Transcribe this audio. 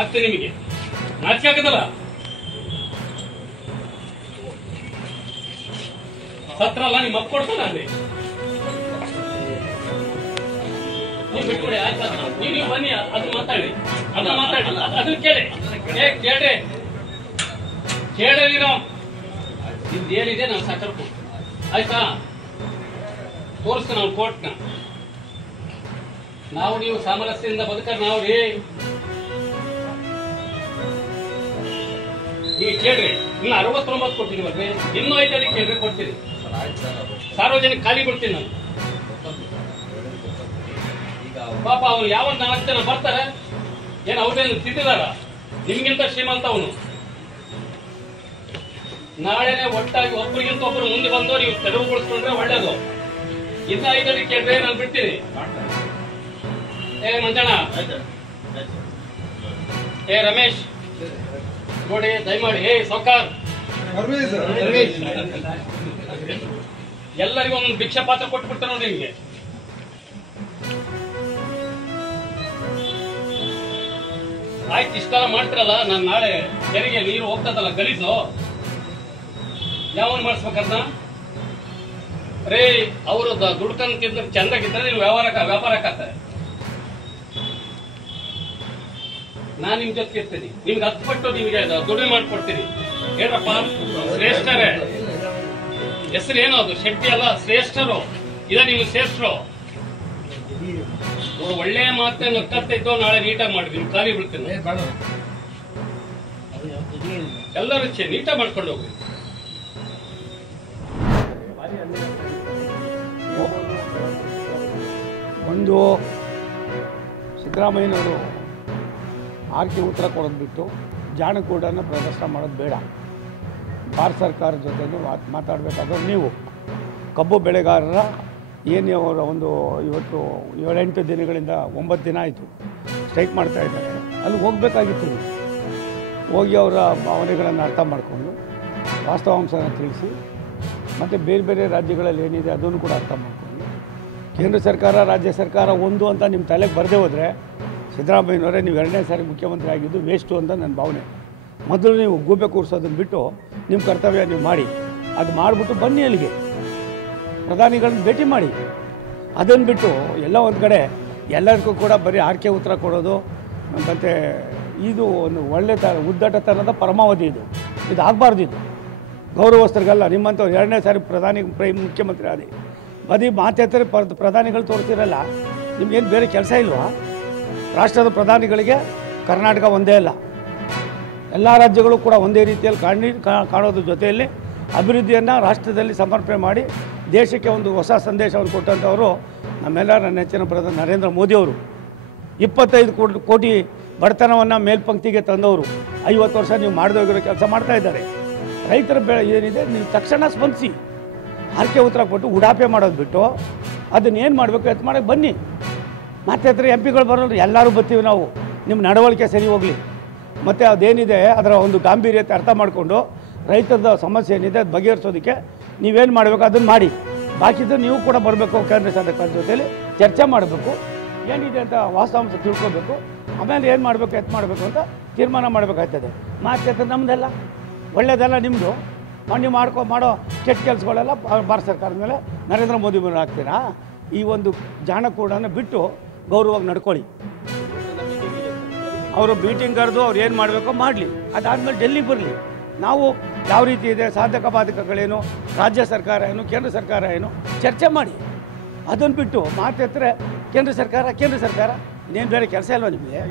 ಆಗ್ತದೆ ನಿಮಗೆ ನಾಚಿಕೆ ಆಗದಲ್ಲ ಸತ್ರ ಅಲ್ಲ ನಿಮ್ಮ ಅಪ್ಪ ಕೊಡ್ತಾನ ಅಲ್ಲಿ ನೀವು ಬಿಟ್ಕೊಡಿ ಆಯ್ತಾ ನೀವು ಬನ್ನಿ ಅದನ್ನ ಮಾತಾಡಿ ಅದನ್ನ ಕೇಳಿ ಕೇಳ್ರಿ ಕೇಳಿರೋ ನಿಮ್ದು ಏನಿದೆ ನಾವು ಸಾಕರ್ಕು ಆಯ್ತಾ ತೋರಿಸ್ತು ನಾವು ಕೋರ್ಟ್ನ ನಾವು ನೀವು ಸಾಮರಸ್ಯದಿಂದ ಬದುಕ ನಾವು ರೀ ಈಗ ಕೇಳ್ರಿ ಇನ್ನು 69 ಕೊಟ್ಟಿದೀವಲ್ರಿ ಇನ್ನೂ 5 ಕೇಳ್ರಿ ಕೊಡ್ತೀನಿ ಸಾರ್ವಜನಿಕ ಖಾಲಿ ಬಿಡ್ತೀನಿ ನಾನು ಪಾಪ ಅವನು ಯಾವ 4 ಜನ ಬರ್ತಾರೆ ಏನು ಅವ್ರೇನು ತಿಂದಿದಾರ ನಿಮ್ಗಿಂತ ಶ್ರೀಮಂತ ಅವನು ನಾಳೆನೆ ಒಟ್ಟಾಗಿ ಒಬ್ಬರಿಗಿಂತ ಒಬ್ಬರು ಮುಂದೆ ಬಂದು ನೀವು ತೆರವುಗೊಳಿಸ್ಕೊಂಡ್ರೆ ಒಳ್ಳೇದು ಇನ್ನ 5 ಕೇಳ್ರೆ ನಾನು ಬಿಡ್ತೀನಿ ಮಂಜಣ್ಣ ರಮೇಶ್ ನೋಡಿ ದಯಮಾಡಿ ಸೌಕಾರ್ ಎಲ್ಲರಿಗೂ ಒಂದು ಭಿಕ್ಷಾ ಪಾತ್ರ ಕೊಟ್ಬಿಡ್ತಾರೆ ನೋಡಿ ನಿಮ್ಗೆ ಆಯ್ತು ಇಷ್ಟೆಲ್ಲ ಮಾಡ್ತಿರಲ್ಲ ನಾನು ನಾಳೆ ಕೆರೆಗೆ ನೀರು ಹೋಗ್ತದಲ್ಲ ಗಲೀಜು ಯಾವನ್ ಮಾಡಿಸ್ಬೇಕಂತ ರೇ ಅವರು ದುಡ್ಕಂತಿದ್ರೆ ಚಂದಾಗಿದ್ರೆ ನೀವು ವ್ಯಾಪಾರಕ್ಕಾಗ್ತಾರೆ ನಾನ್ ನಿಮ್ ಜೊತೆ ಇರ್ತೀನಿ ನಿಮ್ಗೆ 10 ಪಟ್ಟು ನಿಮ್ಗೆ ದುಡಿಮೆ ಮಾಡ್ಕೊಡ್ತೀನಿ ಹೇಳ್ರಪ್ಪ ಶ್ರೇಷ್ಠರೇ ಹೆಸರು ಏನೋ ಅದು ಶೆಟ್ಟಿ ಅಲ್ಲ ಶ್ರೇಷ್ಠರು ಇದ ನೀವು ಶ್ರೇಷ್ಠರು ಒಳ್ಳೆ ಮಾತೇ ನಕ್ಕತ್ತಿದ್ದು ನಾಳೆ ನೀಟಾಗಿ ಮಾಡಿದ್ವಿ ಖಾಲಿ ಬಿಡ್ತೀನಿ ಎಲ್ಲರೂ ನೀಟಾಗಿ ಮಾಡ್ಕೊಂಡು ಹೋಗ್ರಿ ಒಂದು ಸಿದ್ದರಾಮಯ್ಯನವರು ಆರ್ಕೆ ಉತ್ತರ ಕೊಡೋದು ಬಿಟ್ಟು ಜಾಣಕೂಡನ್ನು ಪ್ರದರ್ಶನ ಮಾಡೋದು ಬೇಡ. ಭಾರತ ಸರ್ಕಾರದ ಜೊತೆ ಮಾತಾಡಬೇಕಾದ್ರೆ ನೀವು ಕಬ್ಬು ಬೆಳೆಗಾರರ ಏನು ಅವರ ಒಂದು ಇವತ್ತು 7-8 ದಿನಗಳಿಂದ 9 ದಿನ ಆಯಿತು ಸ್ಟ್ರೈಕ್ ಮಾಡ್ತಾ ಇದ್ದಾರೆ. ಅಲ್ಲಿ ಹೋಗಬೇಕಾಗಿತ್ತು. ಹೋಗಿ ಅವರ ಭಾವನೆಗಳನ್ನು ಅರ್ಥ ಮಾಡಿಕೊಂಡು ವಾಸ್ತವಾಂಶನ ತಿಳಿಸಿ ಮತ್ತು ಬೇರೆ ಬೇರೆ ರಾಜ್ಯಗಳಲ್ಲಿ ಏನಿದೆ ಅದನ್ನು ಕೂಡ ಅರ್ಥ ಮಾಡಿಕೊಂಡು ಕೇಂದ್ರ ಸರ್ಕಾರ ರಾಜ್ಯ ಸರ್ಕಾರ ಒಂದು ಅಂತ ನಿಮ್ಮ ತಲೆಗೆ ಬರದೇ ಹೋದರೆ ಸಿದ್ದರಾಮಯ್ಯನವರೇ ನೀವು 2ನೇ ಸಾರಿ ಮುಖ್ಯಮಂತ್ರಿ ಆಗಿದ್ದು ವೇಸ್ಟು ಅಂತ ನನ್ನ ಭಾವನೆ. ಮೊದಲು ನೀವು ಗೂಬೆ ಕೂರಿಸೋದನ್ನು ಬಿಟ್ಟು ನಿಮ್ಮ ಕರ್ತವ್ಯ ನೀವು ಮಾಡಿ, ಅದು ಮಾಡಿಬಿಟ್ಟು ಬನ್ನಿ ಅಲ್ಲಿಗೆ ಪ್ರಧಾನಿಗಳನ್ನ ಭೇಟಿ ಮಾಡಿ. ಅದನ್ನು ಬಿಟ್ಟು ಎಲ್ಲ ಒಂದು ಕಡೆ ಎಲ್ಲರಿಗೂ ಕೂಡ ಬರೀ ಆರ್ಕೆ ಉತ್ತರ ಕೊಡೋದು ಮತ್ತು ಇದು ಒಂದು ಒಳ್ಳೆ ಉದ್ದಟತನದ ಪರಮಾವಧಿ. ಇದು ಆಗಬಾರ್ದು. ಇದು ಗೌರವಸ್ಥರಿಗಲ್ಲ. ನಿಮ್ಮಂಥವ್ರು 2ನೇ ಸಾರಿ ಮುಖ್ಯಮಂತ್ರಿ ಆದಿ ಬದಿ ಮಾತೆತ್ತರೆ ಪ್ರಧಾನಿಗಳು ತೋರಿಸಿರಲ್ಲ. ನಿಮಗೇನು ಬೇರೆ ಕೆಲಸ ಇಲ್ವಾ? ರಾಷ್ಟ್ರದ ಪ್ರಧಾನಿಗಳಿಗೆ ಕರ್ನಾಟಕ ಒಂದೇ ಅಲ್ಲ, ಎಲ್ಲ ರಾಜ್ಯಗಳು ಕೂಡ ಒಂದೇ ರೀತಿಯಲ್ಲಿ ಕಾಣೋದ್ರ ಜೊತೆಯಲ್ಲಿ ಅಭಿವೃದ್ಧಿಯನ್ನು ರಾಷ್ಟ್ರದಲ್ಲಿ ಸಮರ್ಪಣೆ ಮಾಡಿ ದೇಶಕ್ಕೆ ಒಂದು ಹೊಸ ಸಂದೇಶವನ್ನು ಕೊಟ್ಟಂಥವರು ನಮ್ಮೆಲ್ಲರ ನೆಚ್ಚಿನ ಪ್ರಧಾನಿ ನರೇಂದ್ರ ಮೋದಿಯವರು. 25 ಕೋಟಿ ಬಡತನವನ್ನು ಮೇಲ್ಪಂಕ್ತಿಗೆ ತಂದವರು. 50 ವರ್ಷ ನೀವು ಮಾಡದೇ ಹೋಗಿರೋ ಕೆಲಸ ಮಾಡ್ತಾಯಿದ್ದಾರೆ. ರೈತರ ಏನಿದೆ ನೀವು ತಕ್ಷಣ ಸ್ಪಂದಿಸಿ. ಆರ್ಕೆ ಉತ್ತರ ಕೊಟ್ಟು ಉಡಾಪೆ ಮಾಡೋದು ಬಿಟ್ಟು ಅದನ್ನೇನು ಮಾಡಬೇಕು ಎತ್ತು ಮಾಡೋಕ್ಕೆ ಬನ್ನಿ. ಮತ್ತೆ MP ಗಳು ಬರೋರು ಎಲ್ಲರೂ ಬರ್ತೀವಿ ನಾವು. ನಿಮ್ಮ ನಡವಳಿಕೆ ಸರಿ ಹೋಗಲಿ. ಮತ್ತು ಅದೇನಿದೆ ಅದರ ಒಂದು ಗಾಂಭೀರ್ಯತೆ ಅರ್ಥ ಮಾಡಿಕೊಂಡು ರೈತರದ ಸಮಸ್ಯೆ ಏನಿದೆ ಅದು ಬಗೆಹರಿಸೋದಕ್ಕೆ ನೀವೇನು ಮಾಡಬೇಕು ಅದನ್ನು ಮಾಡಿ. ಬಾಕಿದ್ದು ನೀವು ಕೂಡ ಬರಬೇಕು. ಕೇಂದ್ರ ಸರ್ಕಾರದ ಜೊತೆಯಲ್ಲಿ ಚರ್ಚೆ ಮಾಡಬೇಕು. ಏನಿದೆ ಅಂತ ವಾಸ್ತವಾಂಶ ತಿಳ್ಕೊಬೇಕು. ಆಮೇಲೆ ಏನು ಮಾಡಬೇಕು ಎತ್ತು ಮಾಡಬೇಕು ಅಂತ ತೀರ್ಮಾನ ಮಾಡಬೇಕಾಗ್ತದೆ. ಮಾತು ನಮ್ಮದೆಲ್ಲ ಒಳ್ಳೆಯದೆಲ್ಲ ನಿಮ್ಮದು. ನೀವು ಮಾಡೋ ಕೆಟ್ಟ ಕೆಲಸಗಳೆಲ್ಲ ಭಾರತ ಸರ್ಕಾರದ ಮೇಲೆ ನರೇಂದ್ರ ಮೋದಿ ಮೇಲೆ ಹಾಕ್ತೀರಾ? ಈ ಒಂದು ಜಾಣಕೂಡನ್ನು ಬಿಟ್ಟು ಗೌರವವಾಗಿ ನಡ್ಕೊಳ್ಳಿ. ಅವರು ಮೀಟಿಂಗ್ ಕರೆದು ಅವ್ರು ಏನು ಮಾಡಬೇಕೋ ಮಾಡಲಿ. ಅದಾದಮೇಲೆ ಡೆಲ್ಲಿಗೆ ಬರಲಿ. ನಾವು ಯಾವ ರೀತಿ ಇದೆ ಸಾಧಕ ಬಾಧಕಗಳೇನು, ರಾಜ್ಯ ಸರ್ಕಾರ ಏನು, ಕೇಂದ್ರ ಸರ್ಕಾರ ಏನು ಚರ್ಚೆ ಮಾಡಿ. ಅದನ್ನು ಬಿಟ್ಟು ಮಾತೆತ್ತರೆ ಕೇಂದ್ರ ಸರ್ಕಾರ ಇನ್ನೇನು ಬೇರೆ ಕೆಲಸ ಇಲ್ವ ನಿಮಗೆ?